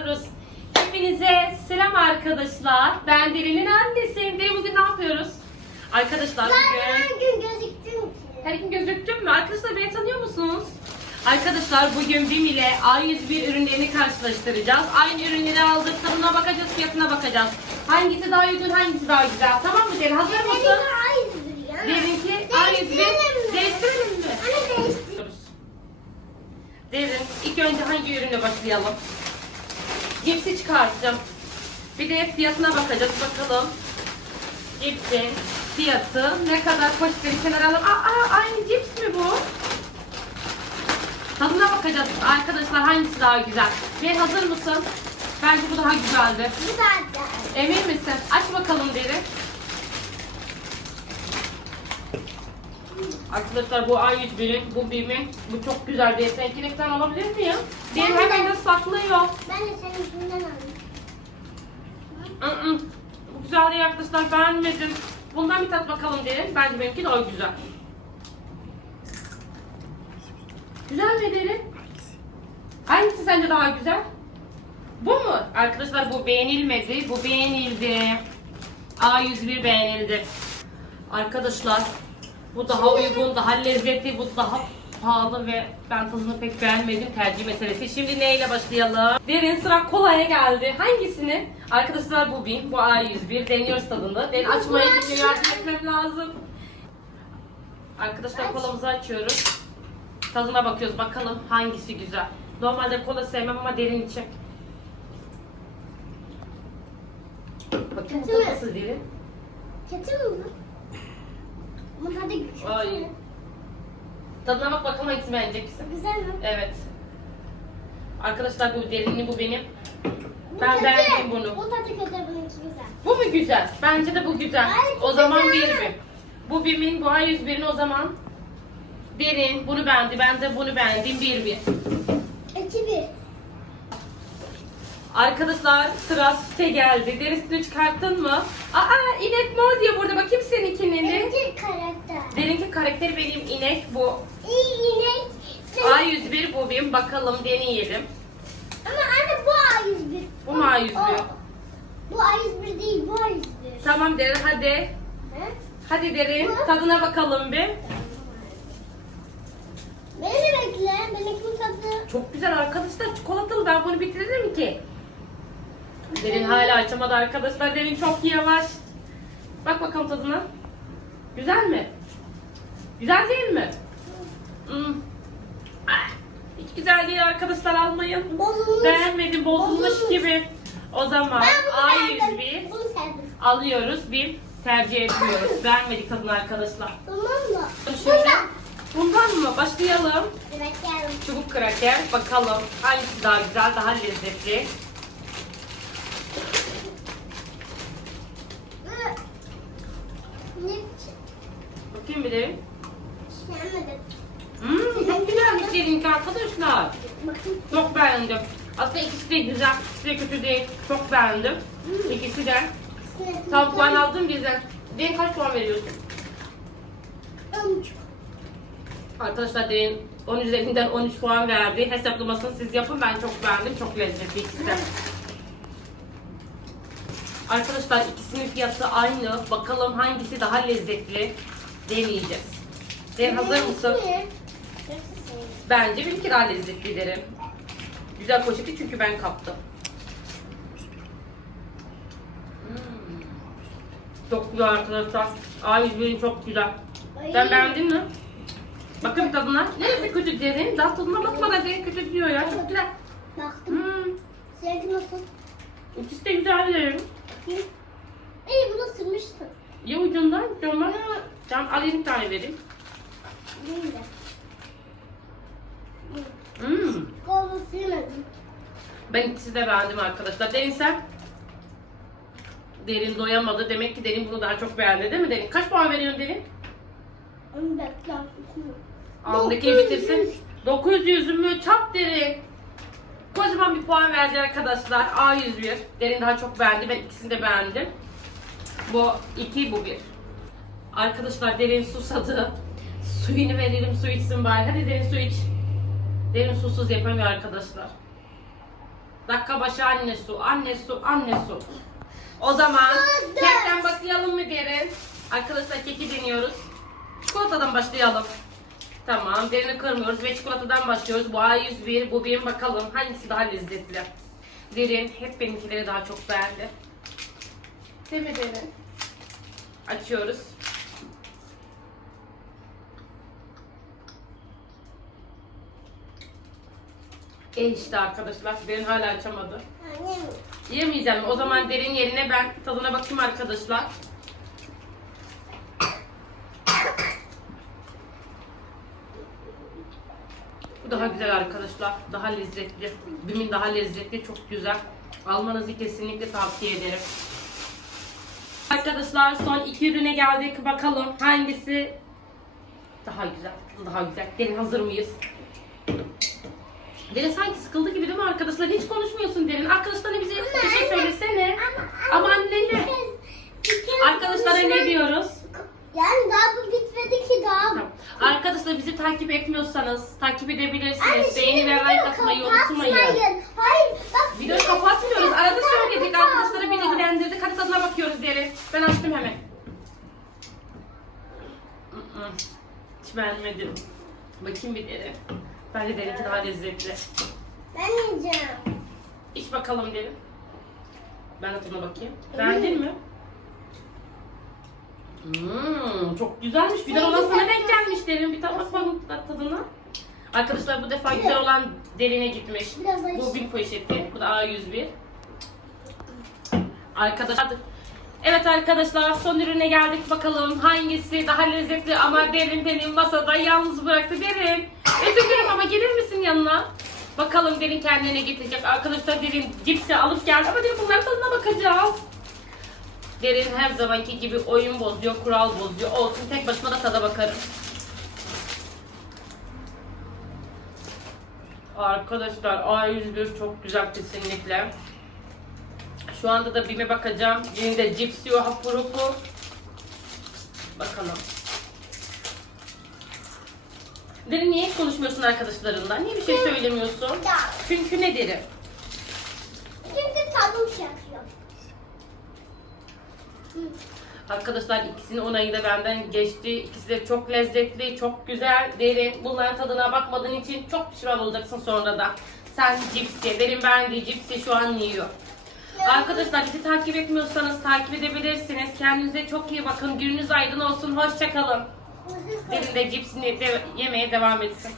başlıyoruz. Hepinize selam arkadaşlar. Ben Derin'in annesiyim. Derin bugün ne yapıyoruz? Arkadaşlar Ben bugün... her gün gözüktüm ki. Her gün gözüktüm mü? Arkadaşlar beni tanıyor musunuz? Arkadaşlar bugün BİM ile A101 ürünlerini karşılaştıracağız. Aynı ürünleri aldık. Tadına bakacağız, fiyatına bakacağız. Hangisi daha uygun, hangisi daha güzel? Tamam mı Derin? Hazır Benim mısın? aynı duruyor. Derinki A101. Değiştirelim mi? Değiştirelim mi? Anne değiştir. Derin, ilk önce hangi ürünle başlayalım? Cipsi çıkartacağım. Bir de fiyatına bakacağız bakalım. Cipsin fiyatı ne kadar poşetleri kenara alalım. Aa, aa, aynı cips mi bu? Tadına bakacağız arkadaşlar hangisi daha güzel. Bir hazır mısın? Bence bu daha güzeldi. Zaten. Emin misin? Aç bakalım Derin. Arkadaşlar bu A101'in, bu BİM'in, bu çok güzel bir seninkilikten alabilir mi ya? Derin Ben de. hemen de saklıyor. Ben de senin üstünden aldım. Hı hı. Bu güzel değil arkadaşlar beğenmedim. Bundan bir tat bakalım Derin. Bence benimki daha güzel. Güzel mi Derin? Hangisi sence daha güzel? Bu mu? Arkadaşlar bu beğenilmedi. Bu beğenildi. A101 beğenildi. Arkadaşlar bu daha uygun, daha lezzetli, bu daha pahalı ve ben tadını pek beğenmedim. Tercih meselesi. Şimdi neyle başlayalım? Derin sıra kolaya geldi. Hangisini? Arkadaşlar bu bin, bu A101. Deniyoruz tadını. Derin açmayı bilmiyor, yardım etmem lazım. Arkadaşlar kolamızı açıyoruz. Tadına bakıyoruz bakalım hangisi güzel. Normalde kola sevmem ama derin için. Bakayım mü? tadı nasıl derin. Kötü mü bu? Ama tadı kötü. Ay. Tadına bak bakalım hangisini beğeneceksin. Güzel mi? Evet. Arkadaşlar bu derinli bu benim. Bu Ben kötü. beğendim bunu. Bu tadı kötü, bununki güzel. Bu mu güzel? Bence de bu güzel. Ay, O zaman bir bir. Bu bimin, bu A101'in o zaman derin bunu beğendi. Ben de bunu beğendim. Bir bir. İki bir. Arkadaşlar sıra süte geldi. Derin sütünü çıkarttın mı? Aa inek mor diyor burada. Bakayım seninkinin. İki karakter. Derinki karakteri benim inek bu. İyi inek. A101 bu benim. Bakalım deneyelim. Ama anne bu A101. Bu mu A101? O- Bu A101 değil, bu A101. Tamam derin hadi. He? Hadi derin tadına bakalım bir. Beni bekle. Benimkinin tadı. Çok güzel arkadaşlar çikolatalı ben bunu bitiririm ki. Derin hala açamadı arkadaşlar. Derin çok yavaş. Bak bakalım tadına. Güzel mi? Güzel değil mi? Hmm. Ah, Hiç güzel değil arkadaşlar almayın. Bozulmuş. Beğenmedim bozulmuş Bozulmuş. gibi. O zaman Ben bunu beğendim. A101 Bunu sevdim. alıyoruz bir tercih etmiyoruz. Beğenmedik tadını arkadaşlar. Tamam mı? Şimdi Bundan. bundan mı? Başlayalım. Geldim. Çubuk kraker. Bakalım hangisi daha güzel, daha lezzetli. Ne? Bakayım bir de. Sevmedim. Hmm, çok güzelmiş seninki arkadaşlar. Bakın. Çok beğendim. Aslında ikisi de güzel, ikisi de kötü değil. Çok beğendim. İkisi de. Tam puan aldım güzel. Derin kaç puan veriyorsun? Üç. Arkadaşlar Derin 10 üzerinden 13 puan verdi. Hesaplamasını siz yapın. Ben çok beğendim. Çok lezzetli ikisi de. Arkadaşlar ikisinin fiyatı aynı. Bakalım hangisi daha lezzetli deneyeceğiz. Derin hazır mısın? Bence benimki daha lezzetli derim. Güzel poşeti çünkü ben kaptım. Hmm. Çok güzel arkadaşlar. A101'in çok güzel. Sen beğendin mi? Bakın tadına. Neresi kötü derin? Daha tadına bakmadan derin kötü diyor ya. Çok güzel. Baktım. Hmm. Sevgi nasıl? İkisi de güzel derim. İyi bunu sırmışsın. Ya ucundan dönmez. Tamam alayım bir tane vereyim. Değil de. Hmm. Kolu silmedim. Ben ikisi de beğendim arkadaşlar. Derin sen? Derin doyamadı. Demek ki Derin bunu daha çok beğendi değil mi Derin? Kaç puan veriyorsun Derin? Onu bekle. Ağzındakini bitirsin. 900 mü? Çap Derin. Kocaman bir puan verdi arkadaşlar. A101. Derin daha çok beğendi. Ben ikisini de beğendim. Bu 2, bu 1. Arkadaşlar Derin susadı. Suyunu verelim su içsin bari. Hadi Derin su iç. Derin susuz yapamıyor arkadaşlar. Dakika başı anne su, anne su, anne su. O zaman kekten başlayalım mı derin? Arkadaşlar keki deniyoruz. Çikolatadan başlayalım. Tamam, derini kırmıyoruz ve çikolatadan başlıyoruz. Bu A101, bu benim bakalım hangisi daha lezzetli. Derin hep benimkileri daha çok beğendi. Değil mi derin? Açıyoruz. E işte arkadaşlar, derin hala açamadı. Yemeyeceğim. O zaman derin yerine ben tadına bakayım arkadaşlar. Daha güzel arkadaşlar. Daha lezzetli. Bimin daha lezzetli. Çok güzel. Almanızı kesinlikle tavsiye ederim. Arkadaşlar son iki ürüne geldik. Bakalım hangisi daha güzel. Daha güzel. Derin hazır mıyız? Derin sanki sıkıldı gibi değil mi arkadaşlar? Hiç konuşmuyorsun Derin. Arkadaşlarına bize bir şey söylesene. Ama annene. Arkadaşlara ne diyoruz? Yani daha bu bitmedi ki daha. Tamam. Arkadaşlar bizi takip etmiyorsanız takip Anne, edebilirsiniz. Beğeni şimdi ve like video atmayı kapatmayın. unutmayın. Hayır bak. Videoyu kapatmıyoruz. Arada söyledik. Arkadaşlara bilgilendirdik. Hadi tadına bakıyoruz Derin. Ben açtım hemen. Mm-mm. Hiç beğenmedim. Bakayım bir Derin. Bence Derin'ki daha lezzetli. Ben yiyeceğim. İç bakalım derim. Ben de tadına bakayım. Beğendin mi? Hmm, çok güzelmiş. Güzel olan sana denk gelmiş derim. Bir tat bakalım tadına. Arkadaşlar bu defa güzel olan derine gitmiş. Bu bin poşeti. Bu da A101. Arkadaşlar Evet arkadaşlar son ürüne geldik bakalım hangisi daha lezzetli ama derin benim masada yalnız bıraktı derin. Özür dilerim ama gelir misin yanına? Bakalım derin kendine getirecek. Arkadaşlar derin cipsi alıp geldi ama derin bunların tadına bakacağız. Derin her zamanki gibi oyun bozuyor, kural bozuyor. Olsun tek başıma da tada bakarım. Arkadaşlar A101 çok güzel kesinlikle. Şu anda da BİM'e bakacağım. Birinde cips yiyor hapur hapur. Bakalım. Derin niye hiç konuşmuyorsun arkadaşlarından? Niye bir şey söylemiyorsun? Çünkü ne derim? Çünkü tadım çakıyor. Hı. Arkadaşlar ikisinin onayı da benden geçti. İkisi de çok lezzetli, çok güzel, derin. Bunların tadına bakmadığın için çok pişman olacaksın sonra da. Sen cips ye. Derin beğendiği cipsi şu an yiyor. Arkadaşlar bizi takip etmiyorsanız takip edebilirsiniz. Kendinize çok iyi bakın. Gününüz aydın olsun. Hoşçakalın. Derin de cipsini de yemeye devam etsin.